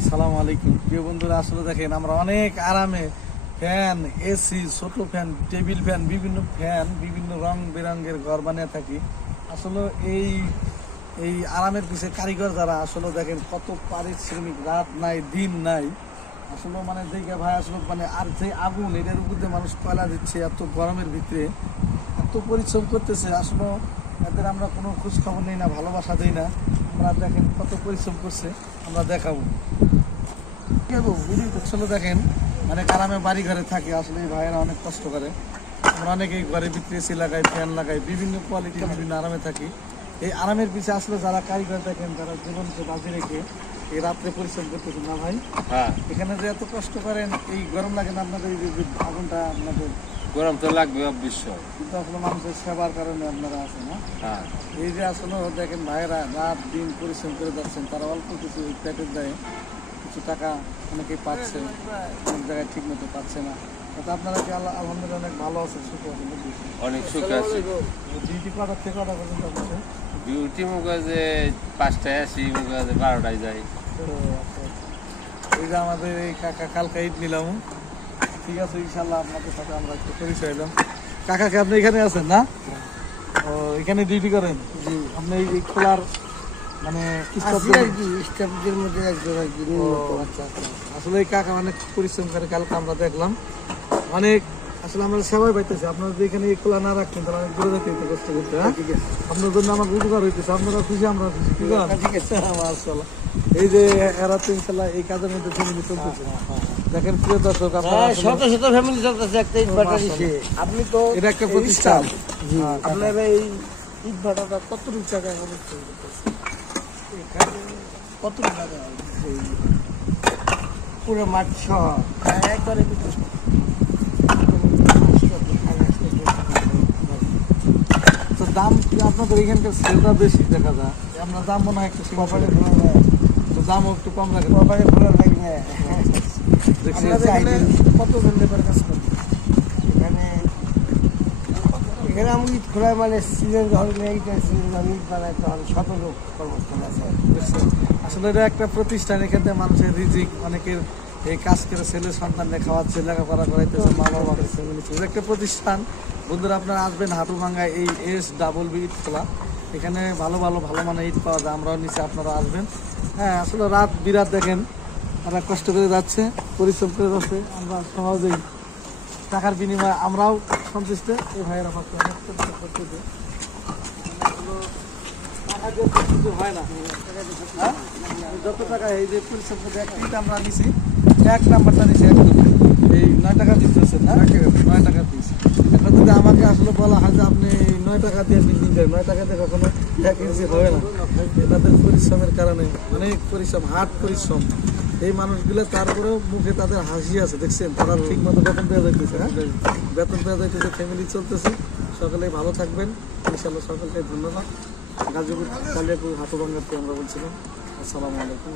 আসসালামু আলাইকুম প্রিয় বন্ধুরা, আসলে দেখেন আমরা অনেক আরামে ফ্যান, এসি, ছোট ফ্যান, টেবিল ফ্যান, বিভিন্ন রং বেরঙের ঘর বানিয়ে থাকি। আসলে এই এই আরামের পিছিয়ে কারিগর যারা, আসলে দেখেন কত পারিশ্রমিক, রাত নাই দিন নাই। আসলে মানে দেখে ভাই, আসলে মানে আর যে আগুন এটার উপর দিয়ে মানুষ কয়লা দিচ্ছে এত গরমের ভিতরে, এত পরিশ্রম করতেছে। আসলে এদের আমরা কোনো খোঁজ খবর নেই না, ভালোবাসা দিই না। আমরা দেখেন কত পরিশ্রম করছে, আমরা দেখাবো। আসলে দেখেন মানে গ্রামে বাড়ি ঘরে থাকে, আসলে এই ভাইয়েরা অনেক কষ্ট করে। আমরা অনেকেই ঘরের ভিতরে এসি লাগাই, ফ্যান লাগাই, বিভিন্ন কোয়ালিটির বিভিন্ন আরামে থাকি। এই আরামের পিছিয়ে আসলে যারা কারিগর দেখেন, যারা জীবনকে বাজি রেখে এই রাত্রে পরিশ্রম করতেছেন না ভাই। হ্যাঁ, এখানে যে এত কষ্ট করেন, এই গরম লাগে না আপনাদের? এই যে আগুনটা আপনাদের গরম তো লাগবে অবশ্যই। কিন্তু আসলে মানুষের সেবার কারণে আপনারা আছেন না। হ্যাঁ, এই যে আসলে দেখেন ভাইয়েরা রাত দিন পরিশ্রম করে যাচ্ছেন, তারা অল্প কিছু পেটের দেয় কিছু টাকা অনেকেই পাচ্ছে, অনেক জায়গায় ঠিক মতো পাচ্ছে না। তো আপনারা কি আলহামদুলিল্লাহ অনেক ভালো আছেন, সুখে আছেন? অনেক সুখে আছি। ডিউটি কটার থেকে কটা পর্যন্ত আপনাদের? ডিউটি মুখে যে 5টায় আসি, মুখে যে 12টায় যাই। তো আচ্ছা, এই যে আমাদের এই কাকা কালকে ঈদ নিলাম। ঠিক আছে, ইনশাল্লাহ আপনাদের সাথে আমরা একটু পরিচয় এলাম। কাকাকে আপনি এখানে আছেন না? ও, এখানে ডিউটি করেন? জি। আপনি এই খোলার মানে স্টাফদের মধ্যে একজন আর কি। আসলে এই কাকা অনেক পরিশ্রম করে, কালকে আমরা দেখলাম অনেক। আসলে আমরা সেবাই পাইতেছি। আপনারা যদি এখানে খোলা না রাখতেন তাহলে অনেক দূরে যেতে হতো কষ্ট করতে। হ্যাঁ, আপনার জন্য আমার উপকার হইতেছে, আপনারা খুশি, আমরা খুশি। ঠিক আছে, মাশাআল্লাহ। এই যে এরা তো ইনশাল্লাহ এই কাজের মধ্যে ফ্যামিলি চলতেছে। দেখেন প্রিয় দর্শক, আপনারা শত শত ফ্যামিলি চলতেছে একটা ইট ভাটা দিছে। আপনি তো এটা একটা প্রতিষ্ঠান। আপনার এই ইট ভাটাটা কত টাকা খরচ করতেছে? কত টাকা? পুরো মাঠ সহ একবারে তো দাম কি আপনাদের এখানকার সেলটা বেশি দেখা যায়? আপনার দাম মনে হয় একটু কপালে খোলা যায়, তো দামও একটু কম লাগে। কপালে খোলা লাগে না। দেখছি কতজন লেবার কাজ করে এখানে? এখানে আমি ইট খোলায় মানে সিজন যখন এইটা সিজন আমি ইট বানাই তখন 100 লোক কর্মস্থল আছে। বুঝছেন? আসলে এটা একটা প্রতিষ্ঠান, এখান থেকে মানুষের রিজিক, অনেকের এই কাজ করে ছেলে সন্তানকে খাওয়াচ্ছে, লেখাপড়া করাইতেছে, মা বাবাকে ফ্যামিলি। এটা একটা প্রতিষ্ঠান। বন্ধুরা, আপনারা আসবেন হাটুভাঙ্গায় এই SWB ইট খোলা। এখানে ভালো মানের ইট পাওয়া যায়। আমরাও নিচে, আপনারা আসবেন। হ্যাঁ, আসলে রাত বিরাত দেখেন তারা কষ্ট করে যাচ্ছে, পরিশ্রম করে যাচ্ছে। আমরা সহজেই টাকার বিনিময়ে আমরাও সন্তুষ্ট। এই ভাইয়েরা পাচ্ছে অনেক পরিশ্রম করতেছে। টাকা দিয়ে তো কিছু হয় না। হ্যাঁ, যত টাকা এই যে পরিশ্রম করে একটা আমরা নিছি, 1 নাম্বারটা নিছি একদম এই 9 টাকা পিস হচ্ছে না, 9 টাকা পিস। এখন যদি আমাকে আসলে বলা হয় যে আপনি 9 টাকা দিয়ে বিল্ডিং করেন, 9 টাকা দিয়ে কখনো 1 ইঞ্চি হবে না। তাদের পরিশ্রমের কারণে অনেক পরিশ্রম, হার্ড পরিশ্রম। এই মানুষগুলো তারপরেও মুখে তাদের হাসি আছে, দেখছেন? তারা ঠিক মতো বেতন পেয়ে যাইতেছে। হ্যাঁ, বেতন পেয়ে যাইতেছে, ফ্যামিলি চলতেছে। সকলেই ভালো থাকবেন ইনশাল্লাহ। সকলকে ধন্যবাদ। গাজীপুর কালিয়াপুর হাটুভাঙ্গাতে আমরা বলছিলাম। আসসালামু আলাইকুম।